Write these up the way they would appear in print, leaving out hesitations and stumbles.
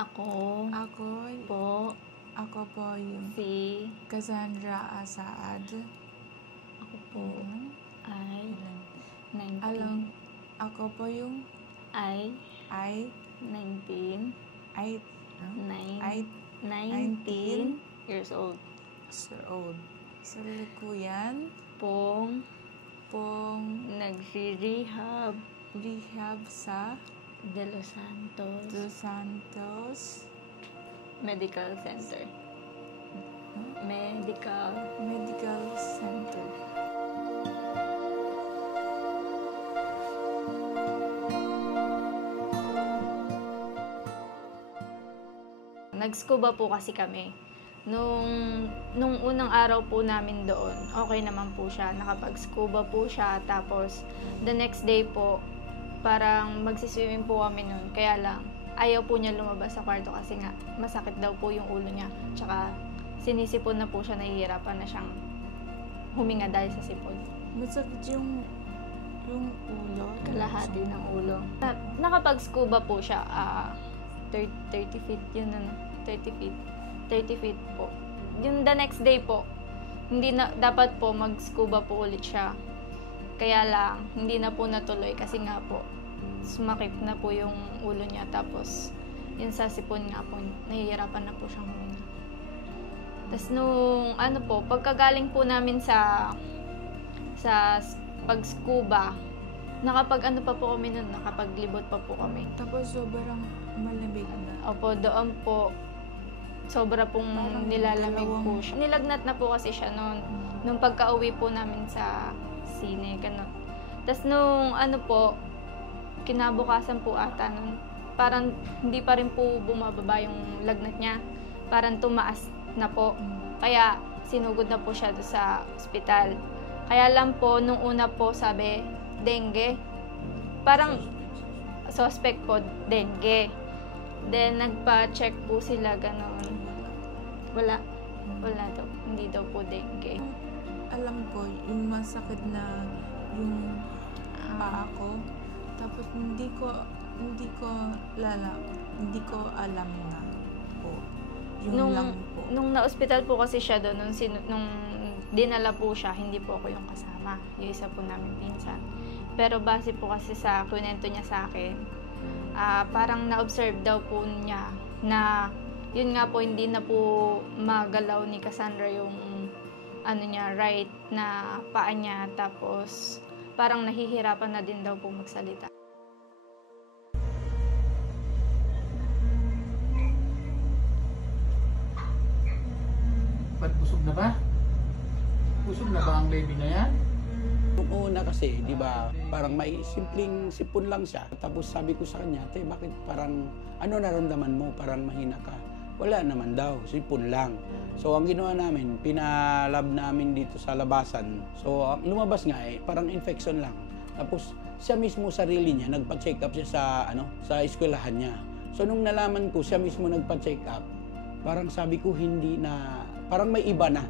Ako Ako, po ako po yung si Cassandra Asaad. ako po ay 19 Ako po yung ay I 19 I nine- I 19 years old old. Sa likuyan pong pong nagsi-rehab rehab sa De Los Santos Dos Santos Medical Center. Medical Medical Center. Nag-scuba po kasi kami. Nung unang araw po namin doon, okay naman po siya. Nakapag-scuba po siya. Tapos, the next day po, parang magsiswimming po kami noon. Kaya lang, ayaw po niya lumabas sa kwarto kasi nga, masakit daw po yung ulo niya. Tsaka, sinisipon na po siya, nahihirapan na siyang huminga dahil sa sipon. Masakit yung ulo. Kalahati ng ulo. Nakapag-scuba po siya, 30 feet yun, 30 feet po. Yung the next day po, hindi na, dapat po mag-scuba po ulit siya. Kaya lang, hindi na po natuloy kasi nga po, sumakit na po yung ulo niya. Tapos, yun sa sipon nga po, nahihirapan na po siyang huminga. Tapos nung, pagkagaling po namin sa pag-scuba, nakapag pa po kami nun, nakapaglibot pa po kami. Tapos sobrang malamig na. Opo, doon po, sobra pong Parang nilalamig dalawang- po siya. Nilagnat na po kasi siya noon, nung pagka-uwi po namin sa sine, ganun. Tapos nung kinabukasan po ata nun, parang hindi pa rin po bumababa yung lagnat niya. Parang tumaas na po. Kaya sinugod na po siya doon sa ospital. Kaya lang po, nung una po sabi, dengue. Parang suspect po, dengue. Then, nagpa-check po sila, gano'n. Wala daw. Hindi daw po dengue. Alam ko, yung masakit na yung paa ko. Tapos hindi ko alam na po. Yung lang po. Nung na-hospital po kasi siya doon, nung dinala po siya, hindi po ako yung kasama. Yung isa po namin pinsan. Pero base po kasi sa kwento niya sa akin, parang na-observe daw po niya na yun nga po, hindi na po magalaw ni Cassandra yung right na paa niya. Tapos parang nahihirapan na din daw po magsalita. Ba't busog na ba? Busog na ba ang baby na yan? Nung una kasi, di ba, parang may simpleng sipon lang siya. Tapos sabi ko sa kanya, te, bakit parang, ano naramdaman mo? Parang mahina ka. Wala naman daw, sipon lang. So, ang ginawa namin, pinalab namin dito sa labasan. So, ang lumabas nga parang infection lang. Tapos, siya mismo sarili niya, nagpa-check up siya sa eskwelahan niya. So, nung nalaman ko, siya mismo nagpa-check up, parang sabi ko, hindi na, parang may iba na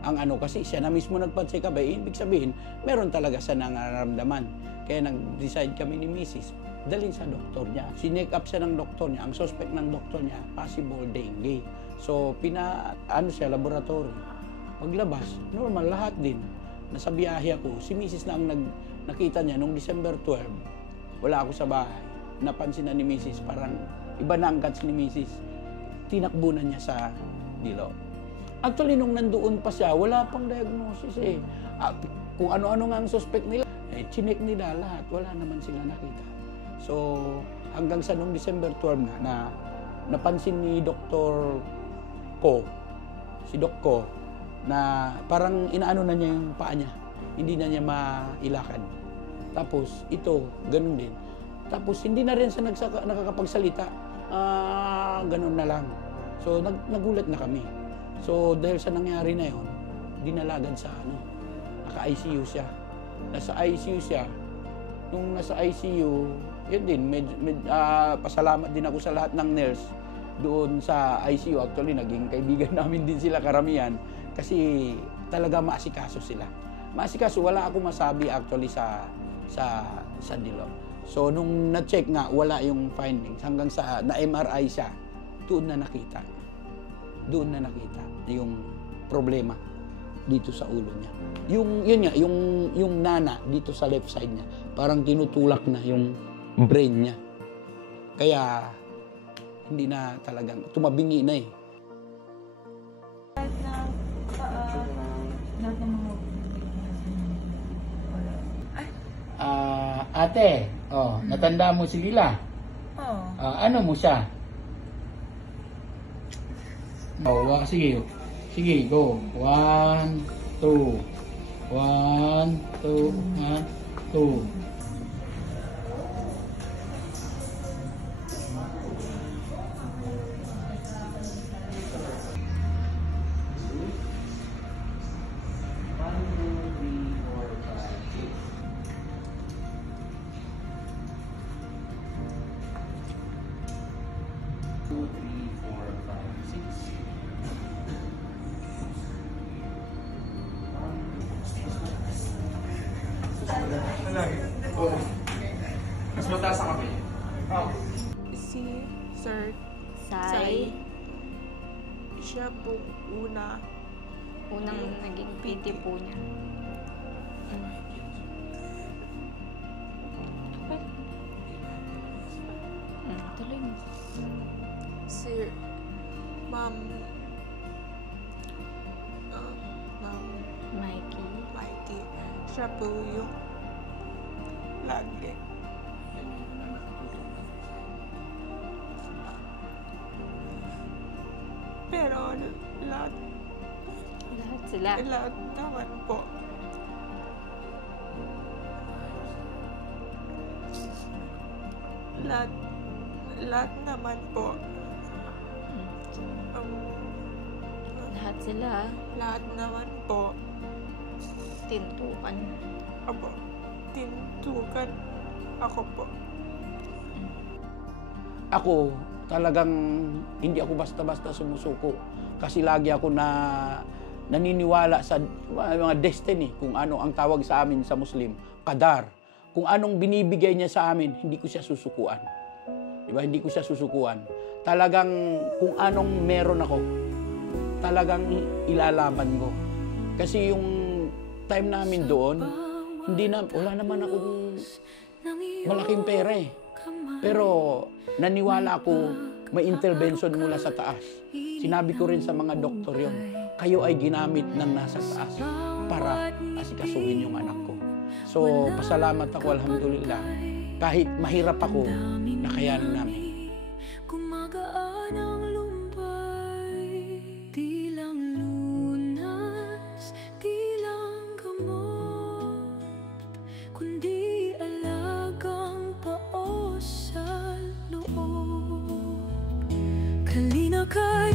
ang kasi siya na mismo nagpa-check up, ibig sabihin, meron talaga siya nararamdaman. Kaya nag-decide kami ni Mrs. dalhin sa doktor niya. Sineck up siya ng doktor niya. Ang suspect ng doktor niya, possible dengue. So, siya, laboratory. Paglabas, normal, lahat din. Nasa biyahe ako, si Mrs. na ang nakita niya nung December 12. Wala ako sa bahay. Napansin na ni Mrs. parang iba na ang guts ni Mrs. Tinakbunan niya sa dilo. Actually, nung nandoon pa siya, wala pang diagnosis kung ano-ano nga ang suspect nila, chinek nila lahat. Wala naman sila nakita. So, hanggang sa nung December 12 na napansin ni Dr. Ko, si Doc Ko, na parang inaano na niya yung paa niya. Hindi na niya mailakad. Tapos, ito, ganun din. Tapos, hindi na rin siya nakakapagsalita. Ganun na lang. So, nagulat na kami. So, dahil sa nangyari na yun, dinalagan sa naka-ICU siya. Nasa ICU siya. Nung nasa ICU, yun din, pasalamat din ako sa lahat ng nurse doon sa ICU. Actually, naging kaibigan namin din sila karamihan kasi talaga maasikaso sila. Maasikaso, wala akong masabi actually sa dilo. So, nung na-check nga, wala yung findings hanggang sa na-MRI siya. doon na nakita. Doon na nakita yung problema dito sa ulo niya. Yun nga, yung nana dito sa left side niya, parang tinutulak na yung brain niya. Kaya, hindi na talagang, tumabingi na eh. Ate, natanda mo si Lila? Oo. Ano mo siya? Sige. Sige, go. 1, 2. 1, 2, 2. Mas mataas ang kamay. Si Sir Sai, siya po unang naging PT po niya. Tuloy mo. si Ma'am Mikey. Mikey. Siya po yung lagi. Pero lahat Lahat sila. naman po. Lahat naman po. Lahat sila. Lahat naman po. Tintukan. Apo, tintukan ako po. Ako, talagang hindi ako basta-basta sumusuko. Kasi lagi ako naniniwala sa mga destiny, kung ano ang tawag sa amin sa Muslim, qadar. Kung anong binibigay niya sa amin, hindi ko siya susukuan. Diba? Hindi ko siya susukuan. Talagang kung anong meron ako, talagang ilalaban ko. Kasi yung time namin doon, wala naman akong malaking pera eh. Pero naniwala ako may intervention mula sa taas. Sinabi ko rin sa mga doktor yun, kayo ay ginamit ng nasa taas para asikasuhin yung anak ko. So, pasalamat ako, alhamdulillah. Kahit mahirap ako, nakayanin namin. Gumagaan ang lumbay, di lang lunas, di lang gamot, kundi alagang paos sa loob. Kalina kay